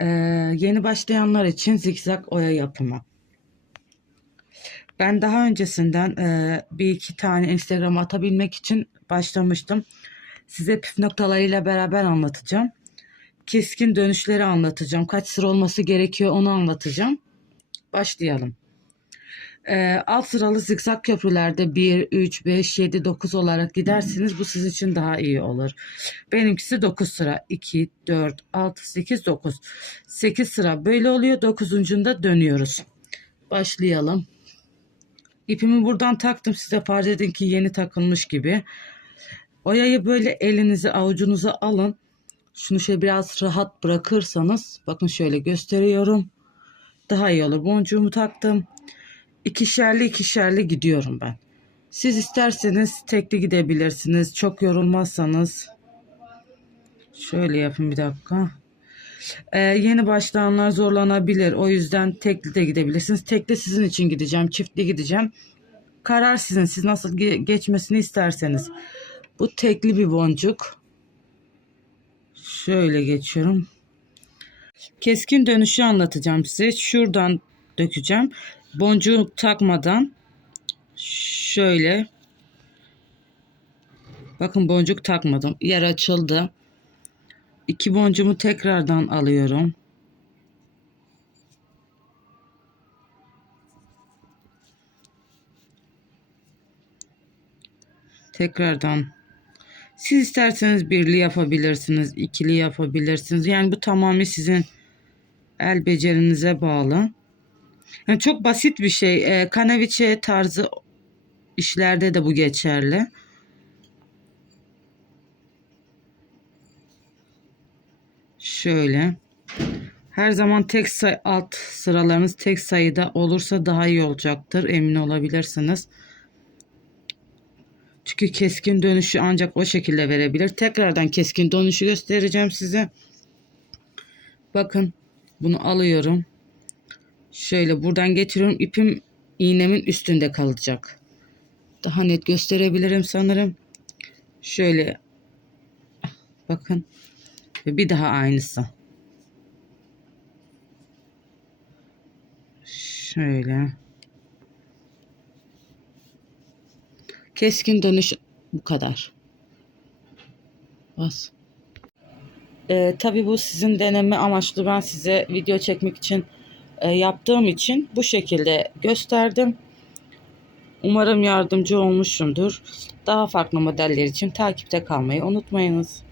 Ee, yeni başlayanlar için zikzak oya yapımı. Ben daha öncesinden e, bir iki tane Instagram atabilmek için başlamıştım. Size püf noktalarıyla beraber anlatacağım. Keskin dönüşleri anlatacağım. Kaç sıra olması gerekiyor onu anlatacağım. Başlayalım. Ee, alt sıralı zikzak köprülerde 1, 3, 5, 7, 9 olarak gidersiniz. Bu sizin için daha iyi olur. Benimkisi 9 sıra. 2, 4, 6, 8, 9. 8 sıra böyle oluyor. 9'uncunda dönüyoruz. Başlayalım. İpimi buradan taktım. Size farz edin ki yeni takılmış gibi. Oyayı böyle elinize avucunuza alın. Şunu şöyle biraz rahat bırakırsanız bakın şöyle gösteriyorum. Daha iyi olur. Boncuğumu taktım. İkişerli ikişerli gidiyorum ben. Siz isterseniz tekli gidebilirsiniz. Çok yorulmazsanız. Şöyle yapın bir dakika. Ee, yeni başlayanlar zorlanabilir. O yüzden tekli de gidebilirsiniz. Tekli sizin için gideceğim. Çiftli gideceğim. Karar sizin. Siz nasıl ge- geçmesini isterseniz. Bu tekli bir boncuk. Şöyle geçiyorum. Keskin dönüşü anlatacağım size. Şuradan dökeceğim. Boncuğu takmadan şöyle bakın boncuk takmadım. Yer açıldı. İki boncuğumu tekrardan alıyorum. Tekrardan siz isterseniz birli yapabilirsiniz, ikili yapabilirsiniz. Yani bu tamamen sizin el becerinize bağlı. Yani çok basit bir şey. E, kanaviçe tarzı işlerde de bu geçerli. Şöyle. Her zaman tek sayı alt sıralarınız tek sayıda olursa daha iyi olacaktır. Emin olabilirsiniz. Çünkü keskin dönüşü ancak o şekilde verebilir. Tekrardan keskin dönüşü göstereceğim size. Bakın bunu alıyorum. Şöyle buradan getiriyorum. İpim iğnemin üstünde kalacak. Daha net gösterebilirim sanırım. Şöyle bakın. Ve bir daha aynısı. Şöyle. Keskin dönüş bu kadar. Bas. Ee, tabii bu sizin deneme amaçlı ben size video çekmek için e, yaptığım için bu şekilde gösterdim. Umarım yardımcı olmuşumdur. Daha farklı modeller için takipte kalmayı unutmayınız.